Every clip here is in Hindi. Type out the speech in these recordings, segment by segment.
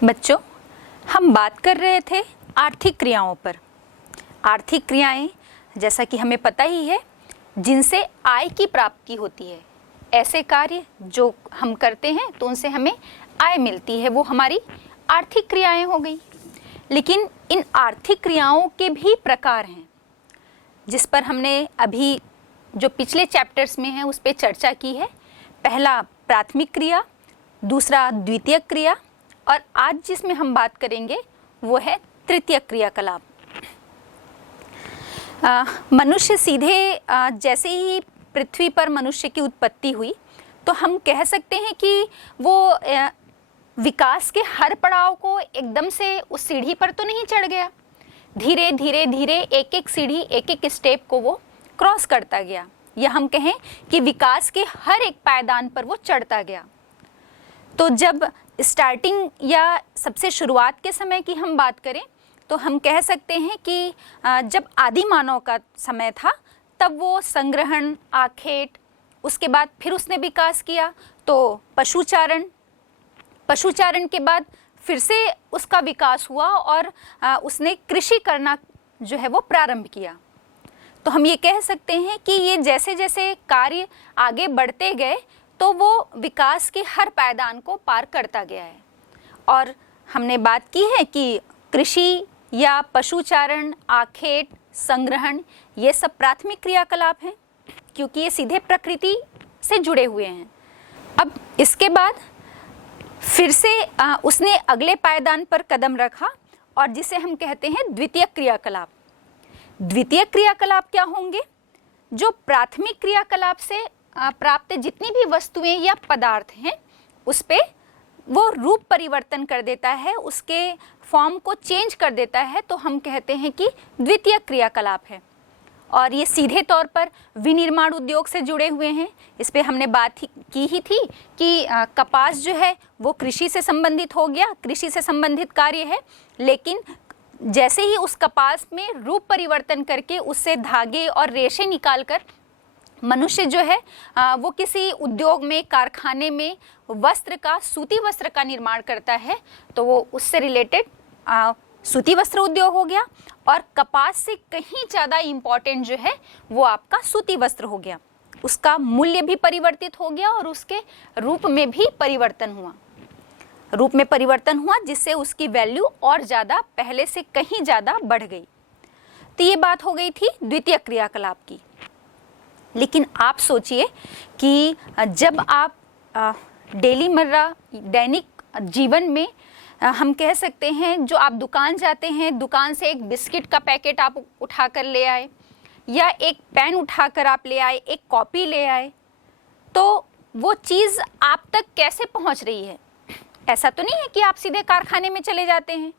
बच्चों, हम बात कर रहे थे आर्थिक क्रियाओं पर। आर्थिक क्रियाएं, जैसा कि हमें पता ही है, जिनसे आय की प्राप्ति होती है। ऐसे कार्य जो हम करते हैं तो उनसे हमें आय मिलती है, वो हमारी आर्थिक क्रियाएं हो गई। लेकिन इन आर्थिक क्रियाओं के भी प्रकार हैं, जिस पर हमने अभी जो पिछले चैप्टर्स में है उस पर चर्चा की है। पहला प्राथमिक क्रिया, दूसरा द्वितीयक क्रिया, और आज जिसमें हम बात करेंगे वो है तृतीयक क्रियाकलाप। मनुष्य सीधे जैसे ही पृथ्वी पर मनुष्य की उत्पत्ति हुई तो हम कह सकते हैं कि वो विकास के हर पड़ाव को एकदम से उस सीढ़ी पर तो नहीं चढ़ गया। धीरे धीरे धीरे एक एक सीढ़ी, एक एक स्टेप को वो क्रॉस करता गया, या हम कहें कि विकास के हर एक पायदान पर वो चढ़ता गया। तो जब स्टार्टिंग या सबसे शुरुआत के समय की हम बात करें तो हम कह सकते हैं कि जब आदि मानव का समय था तब वो संग्रहण, आखेट, उसके बाद फिर उसने विकास किया तो पशुचारण के बाद फिर से उसका विकास हुआ और उसने कृषि करना जो है वो प्रारंभ किया। तो हम ये कह सकते हैं कि ये जैसे जैसे कार्य आगे बढ़ते गए तो वो विकास के हर पायदान को पार करता गया है। और हमने बात की है कि कृषि या पशुचारण, आखेट, संग्रहण, ये सब प्राथमिक क्रियाकलाप हैं, क्योंकि ये सीधे प्रकृति से जुड़े हुए हैं। अब इसके बाद फिर से उसने अगले पायदान पर कदम रखा, और जिसे हम कहते हैं द्वितीयक क्रियाकलाप। द्वितीयक क्रियाकलाप क्या होंगे? जो प्राथमिक क्रियाकलाप से प्राप्त जितनी भी वस्तुएं या पदार्थ हैं उस पे वो रूप परिवर्तन कर देता है, उसके फॉर्म को चेंज कर देता है, तो हम कहते हैं कि द्वितीयक क्रियाकलाप है। और ये सीधे तौर पर विनिर्माण उद्योग से जुड़े हुए हैं। इस पे हमने बात की ही थी कि कपास जो है वो कृषि से संबंधित हो गया, कृषि से संबंधित कार्य है। लेकिन जैसे ही उस कपास में रूप परिवर्तन करके उससे धागे और रेशे निकाल कर मनुष्य जो है वो किसी उद्योग में, कारखाने में वस्त्र का, सूती वस्त्र का निर्माण करता है, तो वो उससे रिलेटेड सूती वस्त्र उद्योग हो गया। और कपास से कहीं ज़्यादा इम्पॉर्टेंट जो है वो आपका सूती वस्त्र हो गया। उसका मूल्य भी परिवर्तित हो गया और उसके रूप में भी परिवर्तन हुआ, जिससे उसकी वैल्यू और ज़्यादा, पहले से कहीं ज़्यादा बढ़ गई। तो ये बात हो गई थी द्वितीयक क्रियाकलाप की। लेकिन आप सोचिए कि जब आप दैनिक जीवन में हम कह सकते हैं, जो आप दुकान जाते हैं, दुकान से एक बिस्किट का पैकेट आप उठा कर ले आए, या एक पेन उठाकर आप ले आए, एक कॉपी ले आए, तो वो चीज़ आप तक कैसे पहुंच रही है? ऐसा तो नहीं है कि आप सीधे कारखाने में चले जाते हैं।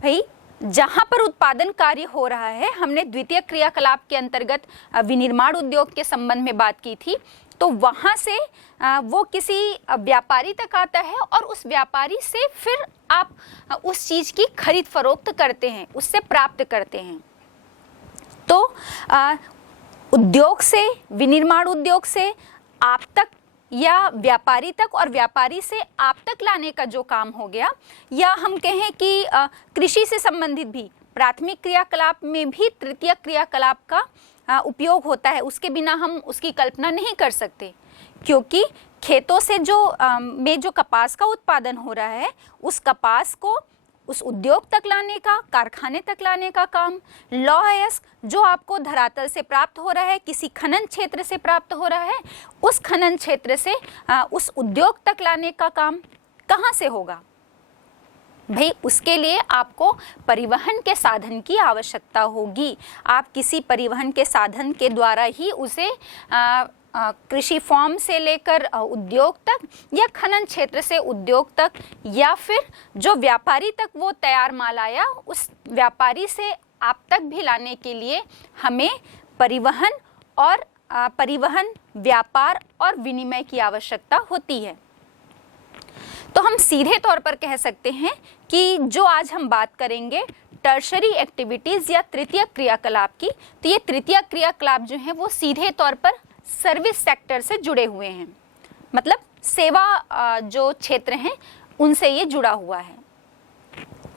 भाई, जहाँ पर उत्पादन कार्य हो रहा है, हमने द्वितीयक क्रियाकलाप के अंतर्गत विनिर्माण उद्योग के संबंध में बात की थी, तो वहाँ से वो किसी व्यापारी तक आता है और उस व्यापारी से फिर आप उस चीज़ की खरीद फरोख्त करते हैं, उससे प्राप्त करते हैं। तो उद्योग से, विनिर्माण उद्योग से आप तक या व्यापारी तक, और व्यापारी से आप तक लाने का जो काम हो गया, या हम कहें कि कृषि से संबंधित भी प्राथमिक क्रियाकलाप में भी तृतीयक क्रियाकलाप का उपयोग होता है। उसके बिना हम उसकी कल्पना नहीं कर सकते, क्योंकि खेतों से जो कपास का उत्पादन हो रहा है, उस कपास को उस उद्योग तक लाने का, कारखाने तक लाने का काम, लौह अयस्क जो आपको धरातल से प्राप्त हो रहा है, किसी खनन क्षेत्र से प्राप्त हो रहा है, उस खनन क्षेत्र से उस उद्योग तक लाने का काम कहाँ से होगा? भाई, उसके लिए आपको परिवहन के साधन की आवश्यकता होगी। आप किसी परिवहन के साधन के द्वारा ही उसे कृषि फॉर्म से लेकर उद्योग तक, या खनन क्षेत्र से उद्योग तक, या फिर जो व्यापारी तक वो तैयार माल आया, उस व्यापारी से आप तक भी लाने के लिए हमें परिवहन, व्यापार और विनिमय की आवश्यकता होती है। तो हम सीधे तौर पर कह सकते हैं कि जो आज हम बात करेंगे टर्शरी एक्टिविटीज़ या तृतीयक क्रियाकलाप की, तो ये तृतीयक क्रियाकलाप जो हैं वो सीधे तौर पर सर्विस सेक्टर से जुड़े हुए हैं। मतलब सेवा जो क्षेत्र हैं उनसे ये जुड़ा हुआ है।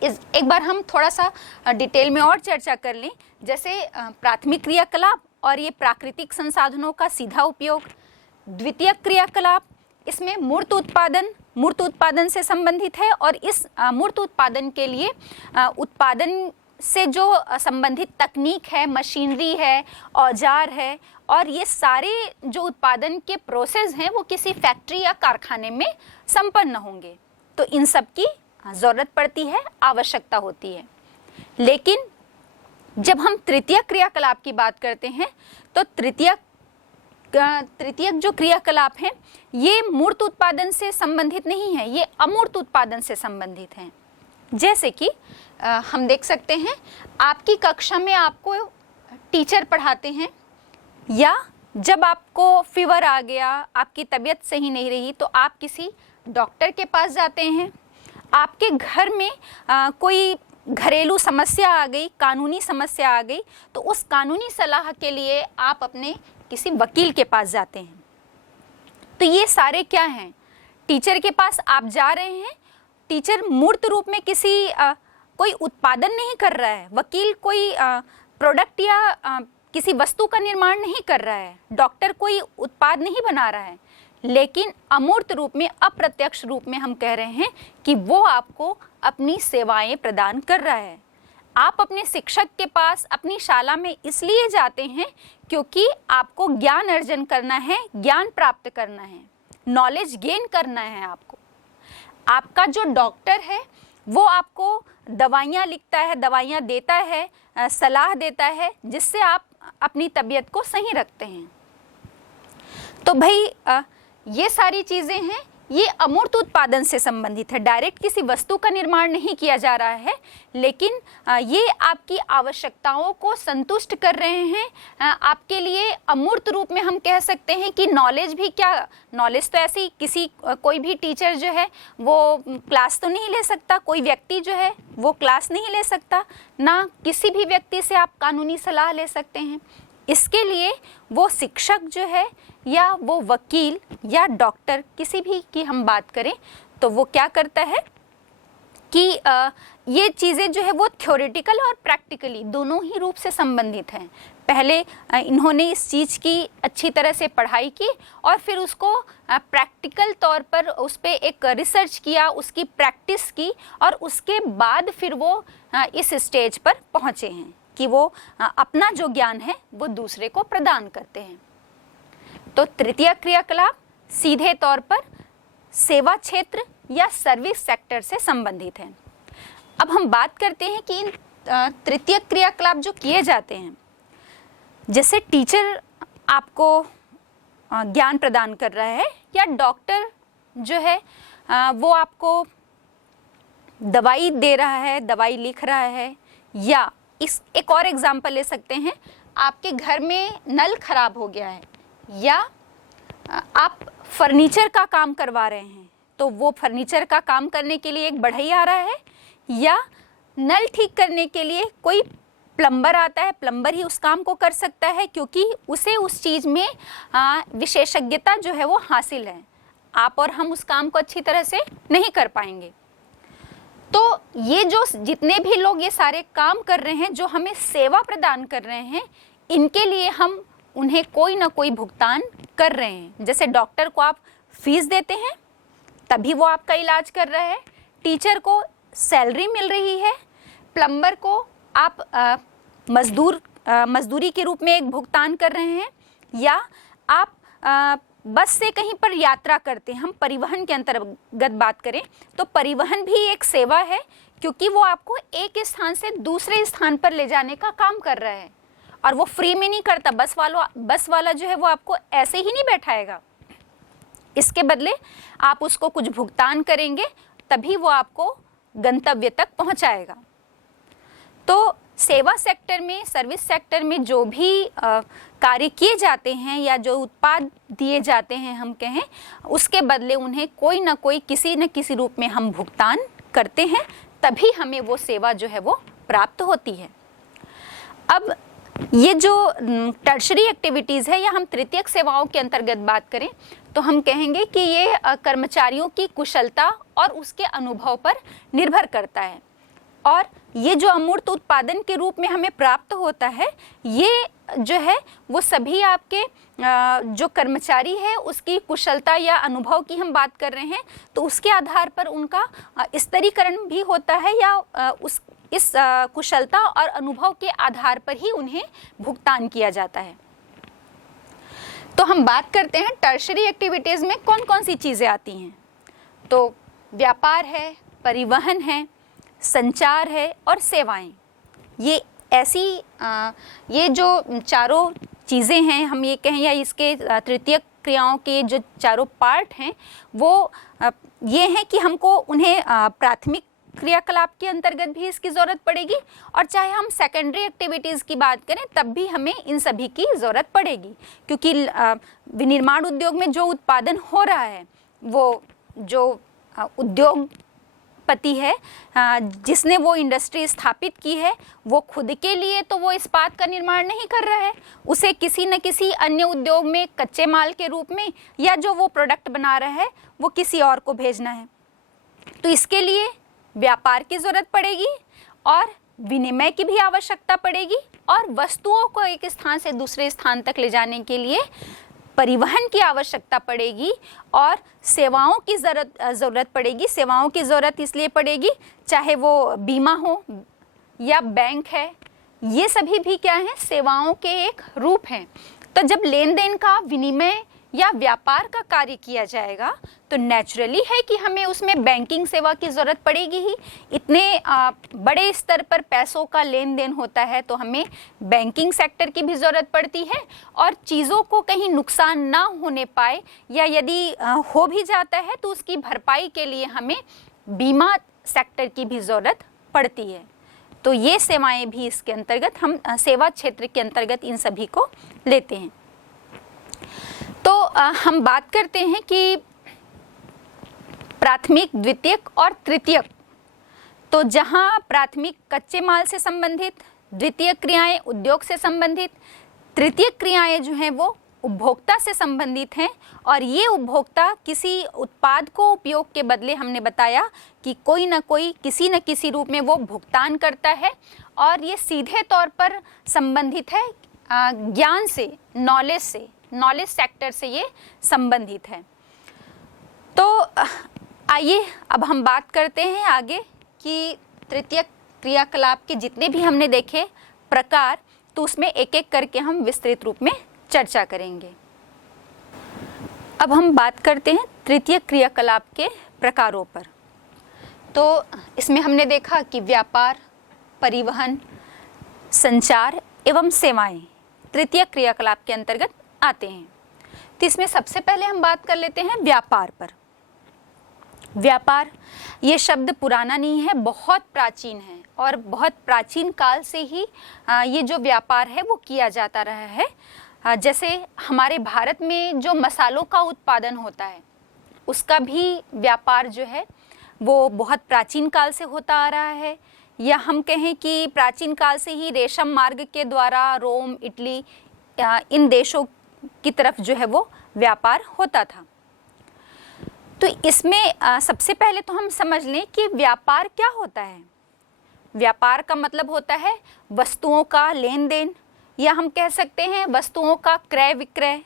एक बार हम थोड़ा सा डिटेल में और चर्चा कर लें, जैसे प्राथमिक क्रियाकलाप और ये प्राकृतिक संसाधनों का सीधा उपयोग। द्वितीयक क्रियाकलाप, इसमें मूर्त उत्पादन से संबंधित है, और इस मूर्त उत्पादन के लिए उत्पादन से जो संबंधित तकनीक है, मशीनरी है, औजार है, और ये सारे जो उत्पादन के प्रोसेस हैं वो किसी फैक्ट्री या कारखाने में संपन्न होंगे, तो इन सब की ज़रूरत पड़ती है, आवश्यकता होती है। लेकिन जब हम तृतीयक क्रियाकलाप की बात करते हैं तो तृतीयक जो क्रियाकलाप हैं ये मूर्त उत्पादन से संबंधित नहीं है, ये अमूर्त उत्पादन से संबंधित हैं। जैसे कि हम देख सकते हैं, आपकी कक्षा में आपको टीचर पढ़ाते हैं, या जब आपको फीवर आ गया, आपकी तबीयत सही नहीं रही, तो आप किसी डॉक्टर के पास जाते हैं। आपके घर में कोई घरेलू समस्या आ गई, कानूनी समस्या आ गई, तो उस कानूनी सलाह के लिए आप अपने किसी वकील के पास जाते हैं। तो ये सारे क्या हैं? टीचर के पास आप जा रहे हैं, टीचर मूर्त रूप में कोई उत्पादन नहीं कर रहा है, वकील कोई प्रोडक्ट या किसी वस्तु का निर्माण नहीं कर रहा है, डॉक्टर कोई उत्पाद नहीं बना रहा है, लेकिन अमूर्त रूप में, अप्रत्यक्ष रूप में हम कह रहे हैं कि वो आपको अपनी सेवाएं प्रदान कर रहा है। आप अपने शिक्षक के पास, अपनी शाला में इसलिए जाते हैं क्योंकि आपको ज्ञान अर्जन करना है, ज्ञान प्राप्त करना है, नॉलेज गेन करना है आपको। आपका जो डॉक्टर है वो आपको दवाइयाँ लिखता है, दवाइयाँ देता है, सलाह देता है, जिससे आप अपनी तबीयत को सही रखते हैं। तो भाई ये सारी चीज़ें हैं, ये अमूर्त उत्पादन से संबंधित है, डायरेक्ट किसी वस्तु का निर्माण नहीं किया जा रहा है, लेकिन ये आपकी आवश्यकताओं को संतुष्ट कर रहे हैं। आपके लिए अमूर्त रूप में हम कह सकते हैं कि नॉलेज भी क्या, नॉलेज तो ऐसी कोई भी टीचर जो है वो क्लास तो नहीं ले सकता, कोई व्यक्ति जो है वो क्लास नहीं ले सकता, ना किसी भी व्यक्ति से आप कानूनी सलाह ले सकते हैं। इसके लिए वो शिक्षक जो है या वो वकील या डॉक्टर, किसी भी की हम बात करें तो वो क्या करता है कि ये चीज़ें जो है वो थ्योरेटिकल और प्रैक्टिकली दोनों ही रूप से संबंधित हैं। पहले इन्होंने इस चीज़ की अच्छी तरह से पढ़ाई की और फिर उसको प्रैक्टिकल तौर पर उस पर एक रिसर्च किया, उसकी प्रैक्टिस की, और उसके बाद फिर वो इस स्टेज पर पहुँचे हैं कि वो अपना जो ज्ञान है वो दूसरे को प्रदान करते हैं। तो तृतीय क्रियाकलाप सीधे तौर पर सेवा क्षेत्र या सर्विस सेक्टर से संबंधित है। अब हम बात करते हैं कि इन तृतीय क्रियाकलाप जो किए जाते हैं, जैसे टीचर आपको ज्ञान प्रदान कर रहा है, या डॉक्टर जो है वो आपको दवाई दे रहा है, दवाई लिख रहा है, या एक और एग्जाम्पल ले सकते हैं, आपके घर में नल खराब हो गया है, या आप फर्नीचर का काम करवा रहे हैं, तो वो फर्नीचर का काम करने के लिए एक बढ़ई आ रहा है, या नल ठीक करने के लिए कोई प्लम्बर आता है, प्लम्बर ही उस काम को कर सकता है क्योंकि उसे उस चीज़ में विशेषज्ञता जो है वो हासिल है। आप और हम उस काम को अच्छी तरह से नहीं कर पाएंगे। तो ये जो जितने भी लोग ये सारे काम कर रहे हैं, जो हमें सेवा प्रदान कर रहे हैं, इनके लिए हम उन्हें कोई ना कोई भुगतान कर रहे हैं। जैसे डॉक्टर को आप फीस देते हैं तभी वो आपका इलाज कर रहा है, टीचर को सैलरी मिल रही है, प्लम्बर को आप मजदूरी के रूप में एक भुगतान कर रहे हैं, या आप बस से कहीं पर यात्रा करते हैं। हम परिवहन के अंतर्गत बात करें तो परिवहन भी एक सेवा है, क्योंकि वो आपको एक स्थान से दूसरे स्थान पर ले जाने का काम कर रहा है, और वो फ्री में नहीं करता। बस वाला जो है वो आपको ऐसे ही नहीं बैठाएगा, इसके बदले आप उसको कुछ भुगतान करेंगे, तभी वो आपको गंतव्य तक पहुंचाएगा। तो सेवा सेक्टर में, सर्विस सेक्टर में जो भी कार्य किए जाते हैं या जो उत्पाद दिए जाते हैं, हम कहें, उसके बदले उन्हें कोई ना कोई, किसी न किसी रूप में हम भुगतान करते हैं, तभी हमें वो सेवा जो है वो प्राप्त होती है। अब ये जो टर्शरी एक्टिविटीज़ है, या हम तृतीयक सेवाओं के अंतर्गत बात करें तो हम कहेंगे कि ये कर्मचारियों की कुशलता और उसके अनुभव पर निर्भर करता है। और ये जो अमूर्त उत्पादन के रूप में हमें प्राप्त होता है, ये जो है वो सभी आपके जो कर्मचारी है उसकी कुशलता या अनुभव की हम बात कर रहे हैं, तो उसके आधार पर उनका स्तरीकरण भी होता है, या इस कुशलता और अनुभव के आधार पर ही उन्हें भुगतान किया जाता है। तो हम बात करते हैं टर्शरी एक्टिविटीज़ में कौन कौन सी चीज़ें आती हैं। तो व्यापार है, परिवहन है, संचार है और सेवाएं। ये ऐसी ये जो चारों चीज़ें हैं, हम ये कहें, या इसके तृतीय क्रियाओं के जो चारों पार्ट हैं वो ये हैं कि हमको उन्हें प्राथमिक क्रियाकलाप के अंतर्गत भी इसकी ज़रूरत पड़ेगी, और चाहे हम सेकेंडरी एक्टिविटीज़ की बात करें तब भी हमें इन सभी की ज़रूरत पड़ेगी, क्योंकि विनिर्माण उद्योग में जो उत्पादन हो रहा है वो जो उद्योगपति है जिसने वो इंडस्ट्री स्थापित की है, वो खुद के लिए तो वो इस्पात का निर्माण नहीं कर रहा है, उसे किसी न किसी अन्य उद्योग में कच्चे माल के रूप में या जो वो प्रोडक्ट बना रहा है वो किसी और को भेजना है। तो इसके लिए व्यापार की ज़रूरत पड़ेगी और विनिमय की भी आवश्यकता पड़ेगी, और वस्तुओं को एक स्थान से दूसरे स्थान तक ले जाने के लिए परिवहन की आवश्यकता पड़ेगी, और सेवाओं की ज़रूरत पड़ेगी। सेवाओं की ज़रूरत इसलिए पड़ेगी चाहे वो बीमा हो या बैंक है, ये सभी भी क्या हैं, सेवाओं के एक रूप हैं। तो जब लेन देन का, विनिमय या व्यापार का कार्य किया जाएगा तो नेचुरली है कि हमें उसमें बैंकिंग सेवा की ज़रूरत पड़ेगी ही। इतने बड़े स्तर पर पैसों का लेन देन होता है तो हमें बैंकिंग सेक्टर की भी ज़रूरत पड़ती है, और चीज़ों को कहीं नुकसान ना होने पाए, या यदि हो भी जाता है तो उसकी भरपाई के लिए हमें बीमा सेक्टर की भी ज़रूरत पड़ती है। तो ये सेवाएं भी इसके अंतर्गत, हम सेवा क्षेत्र के अंतर्गत इन सभी को लेते हैं। तो हम बात करते हैं कि प्राथमिक, द्वितीयक और तृतीयक। तो जहां प्राथमिक कच्चे माल से संबंधित, द्वितीयक क्रियाएं उद्योग से संबंधित, तृतीयक क्रियाएं जो हैं वो उपभोक्ता से संबंधित हैं, और ये उपभोक्ता किसी उत्पाद को उपयोग के बदले, हमने बताया कि कोई ना कोई किसी न किसी रूप में वो भुगतान करता है, और ये सीधे तौर पर संबंधित है ज्ञान से, नॉलेज सेक्टर से ये संबंधित है। तो आइए अब हम बात करते हैं आगे कि तृतीय क्रियाकलाप के जितने भी हमने देखे प्रकार, तो उसमें एक एक करके हम विस्तृत रूप में चर्चा करेंगे। अब हम बात करते हैं तृतीय क्रियाकलाप के प्रकारों पर। तो इसमें हमने देखा कि व्यापार, परिवहन, संचार एवं सेवाएं तृतीय क्रियाकलाप के अंतर्गत आते हैं। तो इसमें सबसे पहले हम बात कर लेते हैं व्यापार पर। व्यापार ये शब्द पुराना नहीं है, बहुत प्राचीन है, और बहुत प्राचीन काल से ही ये जो व्यापार है वो किया जाता रहा है। जैसे हमारे भारत में जो मसालों का उत्पादन होता है उसका भी व्यापार जो है वो बहुत प्राचीन काल से होता आ रहा है, या हम कहें कि प्राचीन काल से ही रेशम मार्ग के द्वारा रोम, इटली, इन देशों की तरफ जो है वो व्यापार होता था। तो इसमें सबसे पहले तो हम समझ लें कि व्यापार क्या होता है। व्यापार का मतलब होता है वस्तुओं का लेन देन, या हम कह सकते हैं वस्तुओं का क्रय विक्रय,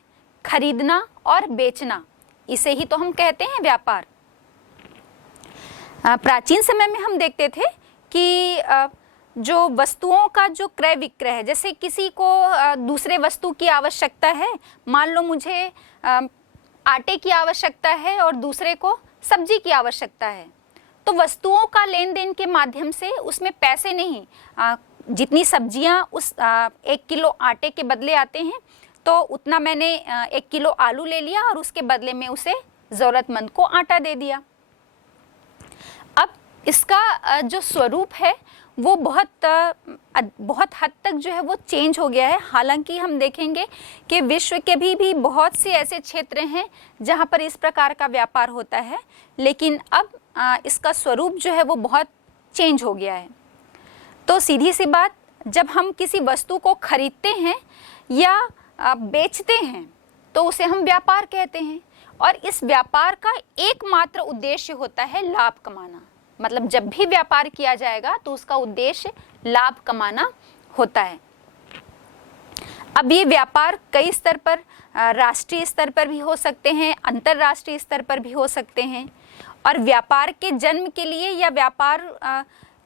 खरीदना और बेचना, इसे ही तो हम कहते हैं व्यापार। प्राचीन समय में हम देखते थे कि जो वस्तुओं का जो क्रय विक्रय है, जैसे किसी को दूसरे वस्तु की आवश्यकता है, मान लो मुझे आटे की आवश्यकता है और दूसरे को सब्जी की आवश्यकता है, तो वस्तुओं का लेन देन के माध्यम से उसमें पैसे नहीं, जितनी सब्जियां उस 1 किलो आटे के बदले आते हैं तो उतना मैंने 1 किलो आलू ले लिया और उसके बदले में उसे ज़रूरतमंद को आटा दे दिया। अब इसका जो स्वरूप है वो बहुत हद तक जो है वो चेंज हो गया है। हालांकि हम देखेंगे कि विश्व के भी बहुत से ऐसे क्षेत्र हैं जहां पर इस प्रकार का व्यापार होता है, लेकिन अब इसका स्वरूप जो है वो बहुत चेंज हो गया है। तो सीधी सी बात, जब हम किसी वस्तु को खरीदते हैं या बेचते हैं तो उसे हम व्यापार कहते हैं, और इस व्यापार का एकमात्र उद्देश्य होता है लाभ कमाना। मतलब जब भी व्यापार किया जाएगा तो उसका उद्देश्य लाभ कमाना होता है। अब ये व्यापार कई स्तर पर, राष्ट्रीय स्तर पर भी हो सकते हैं, अंतर्राष्ट्रीय स्तर पर भी हो सकते हैं। और व्यापार के जन्म के लिए या व्यापार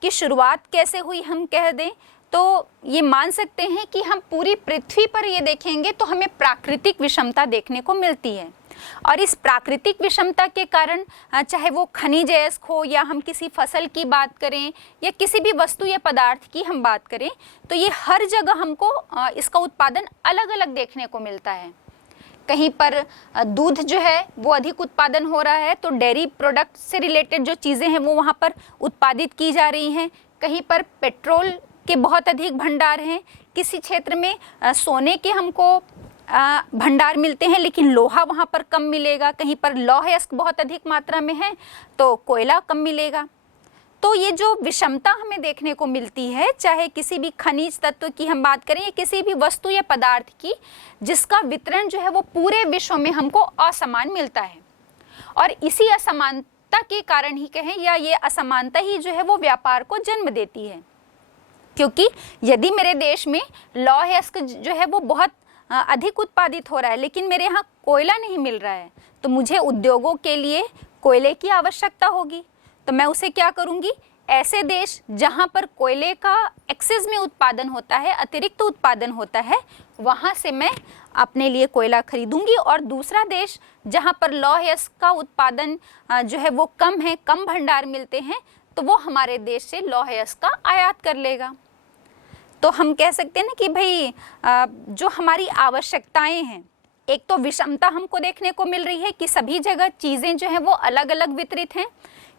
की शुरुआत कैसे हुई हम कह दें तो ये मान सकते हैं कि हम पूरी पृथ्वी पर ये देखेंगे तो हमें प्राकृतिक विषमता देखने को मिलती है। और इस प्राकृतिक विषमता के कारण चाहे वो खनिज अयस्क हो या हम किसी फसल की बात करें या किसी भी वस्तु या पदार्थ की हम बात करें, तो ये हर जगह हमको इसका उत्पादन अलग अलग देखने को मिलता है। कहीं पर दूध जो है वो अधिक उत्पादन हो रहा है तो डेयरी प्रोडक्ट से रिलेटेड जो चीज़ें हैं वो वहाँ पर उत्पादित की जा रही हैं। कहीं पर पेट्रोल के बहुत अधिक भंडार हैं, किसी क्षेत्र में सोने के हमको भंडार मिलते हैं लेकिन लोहा वहाँ पर कम मिलेगा, कहीं पर लौह अयस्क बहुत अधिक मात्रा में है तो कोयला कम मिलेगा। तो ये जो विषमता हमें देखने को मिलती है, चाहे किसी भी खनिज तत्व की हम बात करें या किसी भी वस्तु या पदार्थ की, जिसका वितरण जो है वो पूरे विश्व में हमको असमान मिलता है। और इसी असमानता के कारण ही कहें या ये असमानता ही जो है वो व्यापार को जन्म देती है। क्योंकि यदि मेरे देश में लौह अयस्क जो है वो बहुत अधिक उत्पादित हो रहा है लेकिन मेरे यहाँ कोयला नहीं मिल रहा है, तो मुझे उद्योगों के लिए कोयले की आवश्यकता होगी। तो मैं उसे क्या करूँगी, ऐसे देश जहाँ पर कोयले का एक्सेस में उत्पादन होता है, अतिरिक्त उत्पादन होता है, वहाँ से मैं अपने लिए कोयला खरीदूंगी। और दूसरा देश जहाँ पर लौह अयस्क का उत्पादन जो है वो कम है, कम भंडार मिलते हैं, तो वो हमारे देश से लौह अयस्क का आयात कर लेगा। तो हम कह सकते हैं ना कि भाई जो हमारी आवश्यकताएं हैं, एक तो विषमता हमको देखने को मिल रही है कि सभी जगह चीज़ें जो हैं वो अलग अलग वितरित हैं,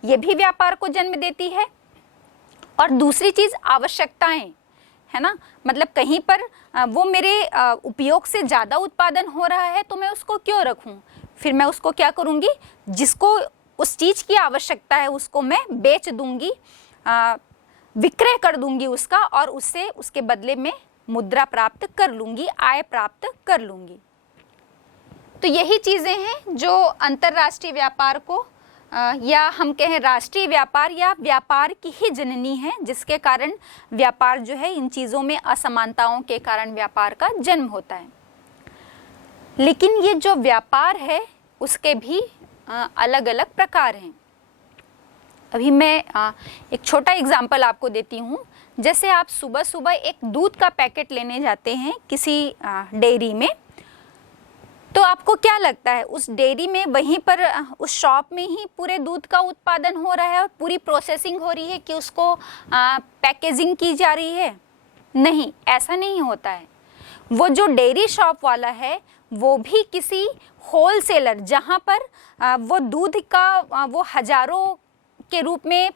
ये भी व्यापार को जन्म देती है। और दूसरी चीज़ आवश्यकताएं, है ना, मतलब कहीं पर वो मेरे उपयोग से ज़्यादा उत्पादन हो रहा है तो मैं उसको क्यों रखूं, फिर मैं उसको क्या करूंगी, जिसको उस चीज़ की आवश्यकता है उसको मैं बेच दूंगी, विक्रय कर दूंगी उसका, और उससे उसके बदले में मुद्रा प्राप्त कर लूंगी, आय प्राप्त कर लूंगी। तो यही चीज़ें हैं जो अंतर्राष्ट्रीय व्यापार को या हम कहें राष्ट्रीय व्यापार या व्यापार की ही जननी है, जिसके कारण व्यापार जो है इन चीज़ों में असमानताओं के कारण व्यापार का जन्म होता है। लेकिन ये जो व्यापार है उसके भी अलग अलग प्रकार हैं। अभी मैं एक छोटा एग्जाम्पल आपको देती हूँ। जैसे आप सुबह सुबह एक दूध का पैकेट लेने जाते हैं किसी डेयरी में, तो आपको क्या लगता है उस डेयरी में वहीं पर उस शॉप में ही पूरे दूध का उत्पादन हो रहा है और पूरी प्रोसेसिंग हो रही है कि उसको पैकेजिंग की जा रही है? नहीं, ऐसा नहीं होता है। वो जो डेयरी शॉप वाला है वो भी किसी होलसेलर, जहाँ पर वो दूध का वो हजारों के रूप में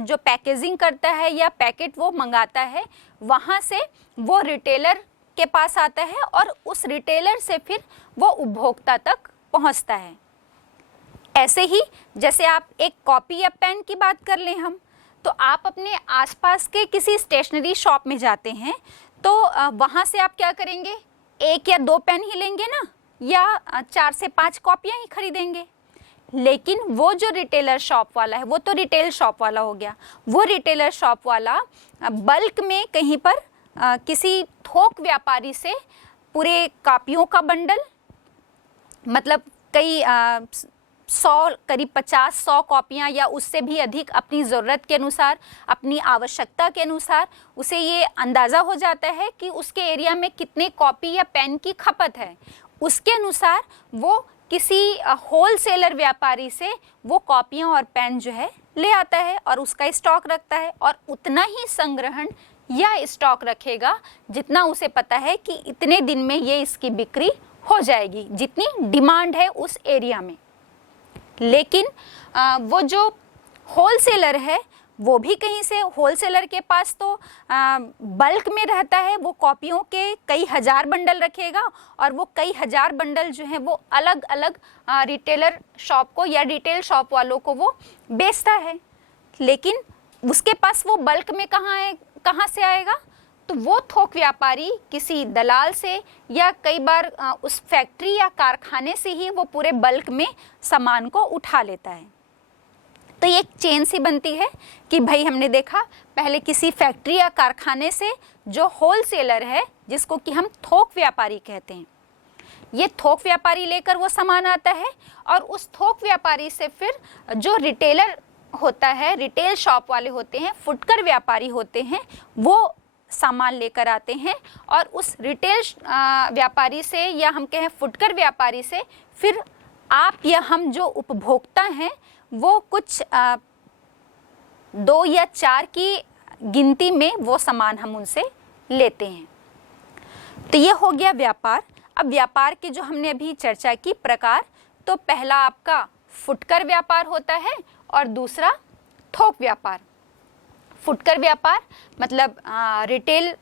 जो पैकेजिंग करता है या पैकेट वो मंगाता है, वहाँ से वो रिटेलर के पास आता है और उस रिटेलर से फिर वो उपभोक्ता तक पहुंचता है। ऐसे ही जैसे आप एक कॉपी या पेन की बात कर लें हम, तो आप अपने आसपास के किसी स्टेशनरी शॉप में जाते हैं तो वहाँ से आप क्या करेंगे, 1 या 2 पेन ही लेंगे ना, या 4 से 5 कॉपियाँ ही खरीदेंगे। लेकिन वो जो रिटेलर शॉप वाला है, वो तो रिटेल शॉप वाला हो गया, वो रिटेलर शॉप वाला बल्क में कहीं पर किसी थोक व्यापारी से पूरे कॉपियों का बंडल, मतलब कई 100 करीब 50-100 कॉपियाँ या उससे भी अधिक अपनी ज़रूरत के अनुसार, अपनी आवश्यकता के अनुसार उसे ये अंदाज़ा हो जाता है कि उसके एरिया में कितने कॉपी या पेन की खपत है। उसके अनुसार वो किसी होलसेलर व्यापारी से वो कॉपियाँ और पेन जो है ले आता है और उसका स्टॉक रखता है, और उतना ही संग्रहण या स्टॉक रखेगा जितना उसे पता है कि इतने दिन में ये इसकी बिक्री हो जाएगी, जितनी डिमांड है उस एरिया में। लेकिन वो जो होलसेलर है वो भी कहीं से, होलसेलर के पास तो बल्क में रहता है, वो कॉपियों के कई हजार बंडल रखेगा और वो कई हजार बंडल जो हैं वो अलग अलग रिटेलर शॉप को या रिटेल शॉप वालों को वो बेचता है। लेकिन उसके पास वो बल्क में कहाँ से आएगा, तो वो थोक व्यापारी किसी दलाल से या कई बार उस फैक्ट्री या कारखाने से ही वो पूरे बल्क में सामान को उठा लेता है। तो ये एक चेन सी बनती है कि भाई हमने देखा पहले किसी फैक्ट्री या कारखाने से जो होलसेलर है, जिसको कि हम थोक व्यापारी कहते हैं, ये थोक व्यापारी लेकर वो सामान आता है और उस थोक व्यापारी से फिर जो रिटेलर होता है, रिटेल शॉप वाले होते हैं, फुटकर व्यापारी होते हैं, वो सामान लेकर आते हैं और उस रिटेल व्यापारी से या हम कहें फुटकर व्यापारी से फिर आप या हम जो उपभोक्ता हैं वो कुछ 2 या 4 की गिनती में वो सामान हम उनसे लेते हैं। तो ये हो गया व्यापार। अब व्यापार की जो हमने अभी चर्चा की प्रकार, तो पहला आपका फुटकर व्यापार होता है और दूसरा थोक व्यापार। फुटकर व्यापार मतलब रिटेल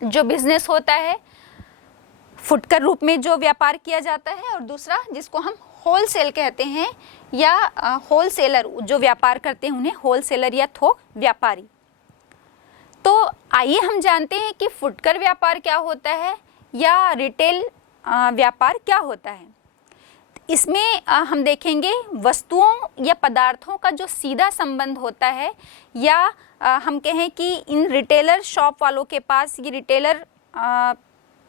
जो बिजनेस होता है, फुटकर रूप में जो व्यापार किया जाता है, और दूसरा जिसको हम होलसेल कहते हैं या होलसेलर जो व्यापार करते हैं उन्हें होलसेलर या थोक व्यापारी। तो आइए हम जानते हैं कि फुटकर व्यापार क्या होता है या रिटेल व्यापार क्या होता है। इसमें हम देखेंगे वस्तुओं या पदार्थों का जो सीधा संबंध होता है, या हम कहें कि इन रिटेलर शॉप वालों के पास, ये रिटेलर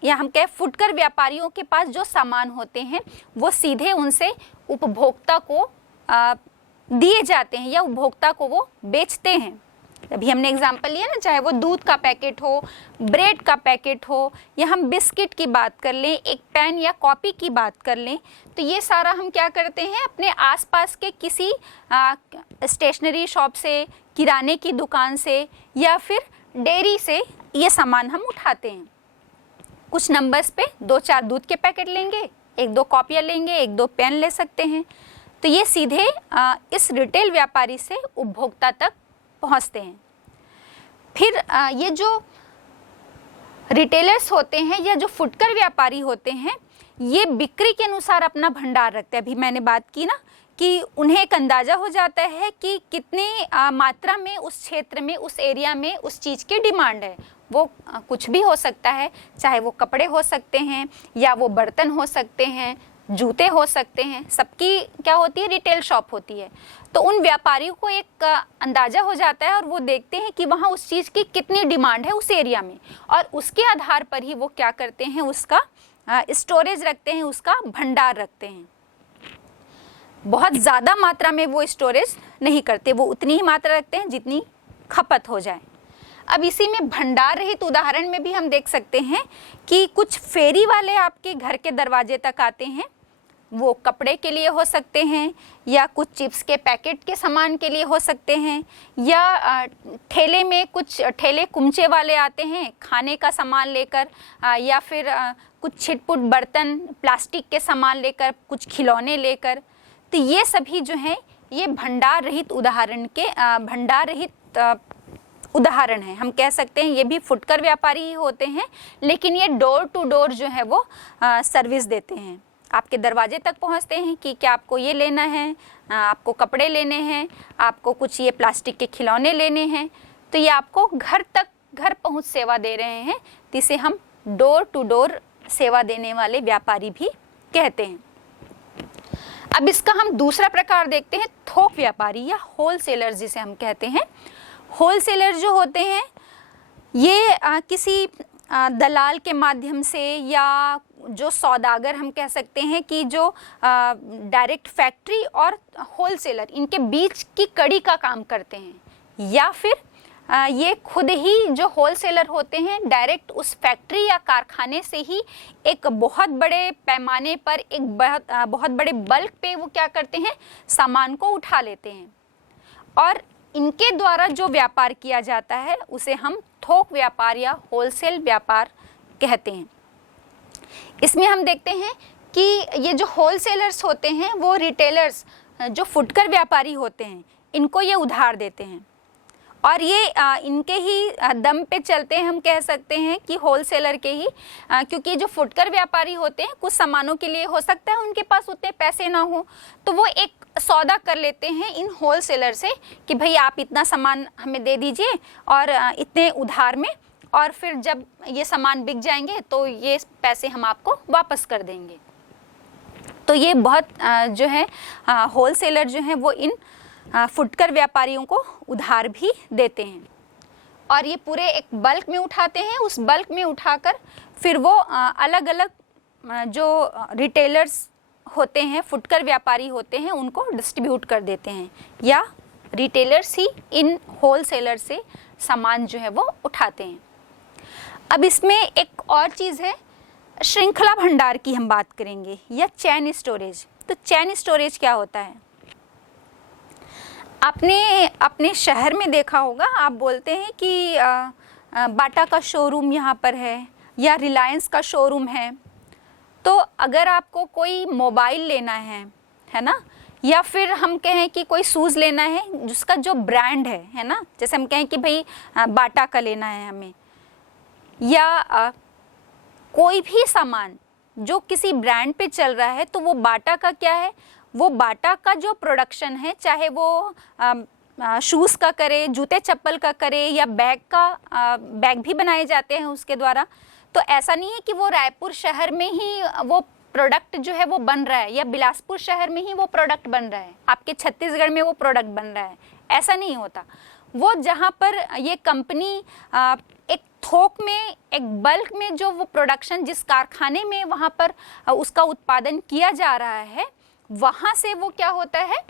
या हम कहें फुटकर व्यापारियों के पास जो सामान होते हैं वो सीधे उनसे उपभोक्ता को दिए जाते हैं या उपभोक्ता को वो बेचते हैं। अभी हमने एग्जांपल लिया ना, चाहे वो दूध का पैकेट हो, ब्रेड का पैकेट हो, या हम बिस्किट की बात कर लें, एक पेन या कॉपी की बात कर लें, तो ये सारा हम क्या करते हैं अपने आसपास के किसी स्टेशनरी शॉप से, किराने की दुकान से या फिर डेयरी से ये सामान हम उठाते हैं। कुछ नंबर्स पे 2-4 दूध के पैकेट लेंगे, 1-2 कॉपियाँ लेंगे, 1-2 पेन ले सकते हैं। तो ये सीधे इस रिटेल व्यापारी से उपभोक्ता तक पहुंचते हैं। फिर ये जो रिटेलर्स होते हैं या जो फुटकर व्यापारी होते हैं, ये बिक्री के अनुसार अपना भंडार रखते हैं। अभी मैंने बात की ना कि उन्हें एक अंदाज़ा हो जाता है कि कितनी मात्रा में उस क्षेत्र में, उस एरिया में उस चीज़ की डिमांड है। वो कुछ भी हो सकता है, चाहे वो कपड़े हो सकते हैं या वो बर्तन हो सकते हैं, जूते हो सकते हैं। सबकी क्या होती है, रिटेल शॉप होती है। तो उन व्यापारियों को एक अंदाज़ा हो जाता है और वो देखते हैं कि वहाँ उस चीज़ की कितनी डिमांड है उस एरिया में, और उसके आधार पर ही वो क्या करते हैं, उसका स्टोरेज रखते हैं, उसका भंडार रखते हैं। बहुत ज़्यादा मात्रा में वो स्टोरेज नहीं करते, वो उतनी ही मात्रा रखते हैं जितनी खपत हो जाए। अब इसी में भंडार रहित उदाहरण में भी हम देख सकते हैं कि कुछ फेरी वाले आपके घर के दरवाजे तक आते हैं। वो कपड़े के लिए हो सकते हैं, या कुछ चिप्स के पैकेट के सामान के लिए हो सकते हैं, या ठेले में कुछ ठेले कुमचे वाले आते हैं खाने का सामान लेकर, या फिर कुछ छिटपुट बर्तन प्लास्टिक के सामान लेकर, कुछ खिलौने लेकर। तो ये सभी जो हैं ये भंडार रहित उदाहरण है। हम कह सकते हैं ये भी फुटकर व्यापारी ही होते हैं, लेकिन ये डोर टू डोर जो है वो सर्विस देते हैं। आपके दरवाजे तक पहुंचते हैं कि क्या आपको ये लेना है, आपको कपड़े लेने हैं, आपको कुछ ये प्लास्टिक के खिलौने लेने हैं। तो ये आपको घर पहुंच सेवा दे रहे हैं, जिसे हम डोर टू डोर सेवा देने वाले व्यापारी भी कहते हैं। अब इसका हम दूसरा प्रकार देखते हैं, थोक व्यापारी या होलसेलर जिसे हम कहते हैं। होलसेलर जो होते हैं ये किसी दलाल के माध्यम से, या जो सौदागर हम कह सकते हैं कि जो डायरेक्ट फैक्ट्री और होलसेलर इनके बीच की कड़ी का काम करते हैं, या फिर ये खुद ही जो होलसेलर होते हैं डायरेक्ट उस फैक्ट्री या कारखाने से ही एक बहुत बड़े पैमाने पर, एक बहुत बड़े बल्क पे वो क्या करते हैं, सामान को उठा लेते हैं, और इनके द्वारा जो व्यापार किया जाता है उसे हम थोक व्यापार या होलसेल व्यापार कहते हैं। इसमें हम देखते हैं कि ये जो होलसेलर्स होते हैं वो रिटेलर्स जो फुटकर व्यापारी होते हैं इनको ये उधार देते हैं, और ये इनके ही दम पे चलते हैं। हम कह सकते हैं कि होलसेलर के ही, क्योंकि जो फुटकर व्यापारी होते हैं कुछ सामानों के लिए हो सकता है उनके पास उतने पैसे ना हो, तो वो एक सौदा कर लेते हैं इन होलसेलर से कि भाई आप इतना सामान हमें दे दीजिए और इतने उधार में, और फिर जब ये सामान बिक जाएंगे तो ये पैसे हम आपको वापस कर देंगे। तो ये बहुत जो है होलसेलर जो हैं वो इन फुटकर व्यापारियों को उधार भी देते हैं और ये पूरे एक बल्क में उठाते हैं। उस बल्क में उठाकर फिर वो अलग अलग जो रिटेलर्स होते हैं, फुटकर व्यापारी होते हैं, उनको डिस्ट्रीब्यूट कर देते हैं या रिटेलर्स ही इन होलसेलर से सामान जो है वो उठाते हैं। अब इसमें एक और चीज़ है, श्रृंखला भंडार की हम बात करेंगे या चैन स्टोरेज। तो चैन स्टोरेज क्या होता है? आपने अपने शहर में देखा होगा, आप बोलते हैं कि बाटा का शोरूम यहाँ पर है या रिलायंस का शोरूम है। तो अगर आपको कोई मोबाइल लेना है ना, या फिर हम कहें कि कोई शूज़ लेना है जिसका जो ब्रांड है ना, जैसे हम कहें कि भाई बाटा का लेना है हमें, या कोई भी सामान जो किसी ब्रांड पे चल रहा है, तो वो बाटा का क्या है, वो बाटा का जो प्रोडक्शन है, चाहे वो शूज़ का करे, जूते चप्पल का करे या बैग भी बनाए जाते हैं उसके द्वारा। तो ऐसा नहीं है कि वो रायपुर शहर में ही वो प्रोडक्ट जो है वो बन रहा है या बिलासपुर शहर में ही वो प्रोडक्ट बन रहा है, आपके छत्तीसगढ़ में वो प्रोडक्ट बन रहा है, ऐसा नहीं होता। वो जहाँ पर ये कंपनी एक थोक में, एक बल्क में जो वो प्रोडक्शन जिस कारखाने में वहाँ पर उसका उत्पादन किया जा रहा है, वहाँ से वो क्या होता है,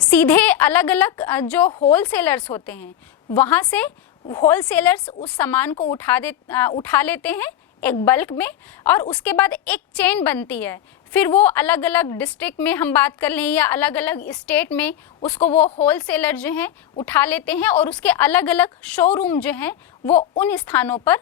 सीधे अलग अलग जो होलसेलर्स होते हैं वहाँ से होलसेलर्स उस सामान को उठा लेते हैं एक बल्क में, और उसके बाद एक चेन बनती है। फिर वो अलग अलग डिस्ट्रिक्ट में हम बात कर लें या अलग अलग स्टेट में उसको वो होलसेलर जो हैं उठा लेते हैं और उसके अलग अलग शोरूम जो हैं वो उन स्थानों पर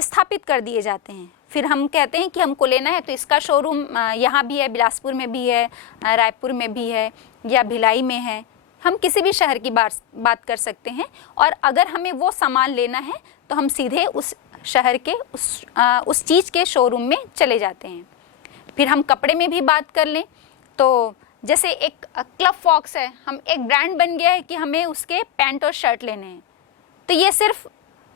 स्थापित कर दिए जाते हैं। फिर हम कहते हैं कि हमको लेना है तो इसका शोरूम यहाँ भी है, बिलासपुर में भी है, रायपुर में भी है या भिलाई में है, हम किसी भी शहर की बात कर सकते हैं। और अगर हमें वो सामान लेना है तो हम सीधे उस शहर के उस चीज़ के शोरूम में चले जाते हैं। फिर हम कपड़े में भी बात कर लें तो जैसे एक क्लब फॉक्स है, हम एक ब्रांड बन गया है कि हमें उसके पैंट और शर्ट लेने हैं, तो ये सिर्फ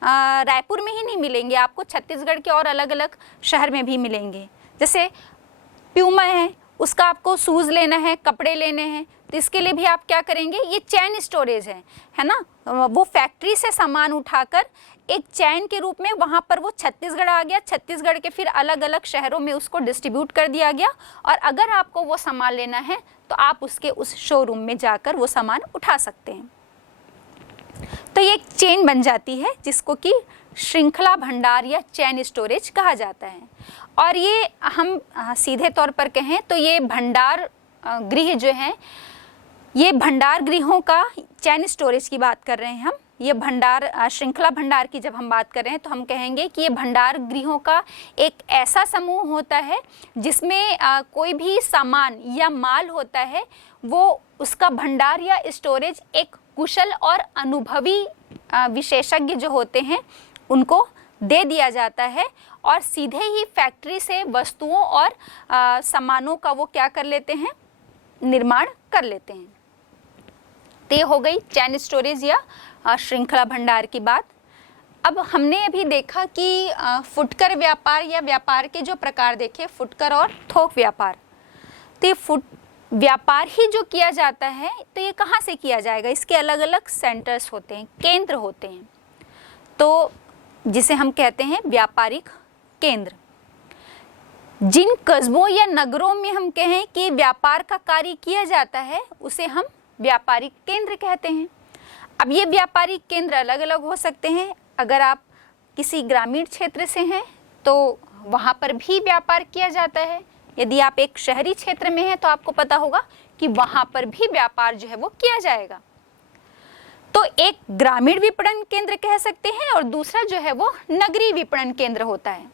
रायपुर में ही नहीं मिलेंगे, आपको छत्तीसगढ़ के और अलग अलग शहर में भी मिलेंगे। जैसे प्यूमा है, उसका आपको शूज़ लेना है, कपड़े लेने हैं, तो इसके लिए भी आप क्या करेंगे, ये चैन स्टोरेज है ना, वो फैक्ट्री से सामान उठाकर एक चैन के रूप में वहाँ पर वो छत्तीसगढ़ आ गया, छत्तीसगढ़ के फिर अलग अलग शहरों में उसको डिस्ट्रीब्यूट कर दिया गया, और अगर आपको वो सामान लेना है तो आप उसके उस शोरूम में जाकर वो सामान उठा सकते हैं। तो ये एक चेन बन जाती है जिसको कि श्रृंखला भंडार या चैन स्टोरेज कहा जाता है। और ये हम सीधे तौर पर कहें तो ये भंडार गृह जो हैं, ये भंडार गृहों का चैन स्टोरेज की बात कर रहे हैं हम। ये भंडार श्रृंखला भंडार की जब हम बात कर रहे हैं तो हम कहेंगे कि ये भंडार गृहों का एक ऐसा समूह होता है जिसमें कोई भी सामान या माल होता है, वो उसका भंडार या स्टोरेज एक कुशल और अनुभवी विशेषज्ञ जो होते हैं उनको दे दिया जाता है, और सीधे ही फैक्ट्री से वस्तुओं और सामानों का वो क्या कर लेते हैं, निर्माण कर लेते हैं। तो ये हो गई चैन स्टोरेज या श्रृंखला भंडार की बात। अब हमने अभी देखा कि फुटकर व्यापार या व्यापार के जो प्रकार देखे, फुटकर और थोक व्यापार। तो ये व्यापार ही जो किया जाता है तो ये कहाँ से किया जाएगा, इसके अलग अलग सेंटर्स होते हैं, केंद्र होते हैं, तो जिसे हम कहते हैं व्यापारिक केंद्र। जिन कस्बों या नगरों में हम कहें कि व्यापार का कार्य किया जाता है उसे हम व्यापारिक केंद्र कहते हैं। अब ये व्यापारिक केंद्र अलग अलग हो सकते हैं। अगर आप किसी ग्रामीण क्षेत्र से हैं तो वहाँ पर भी व्यापार किया जाता है। यदि आप एक शहरी क्षेत्र में हैं तो आपको पता होगा कि वहाँ पर भी व्यापार जो है वो किया जाएगा। तो एक ग्रामीण विपणन केंद्र कह सकते हैं और दूसरा जो है वो नगरीय विपणन केंद्र होता है।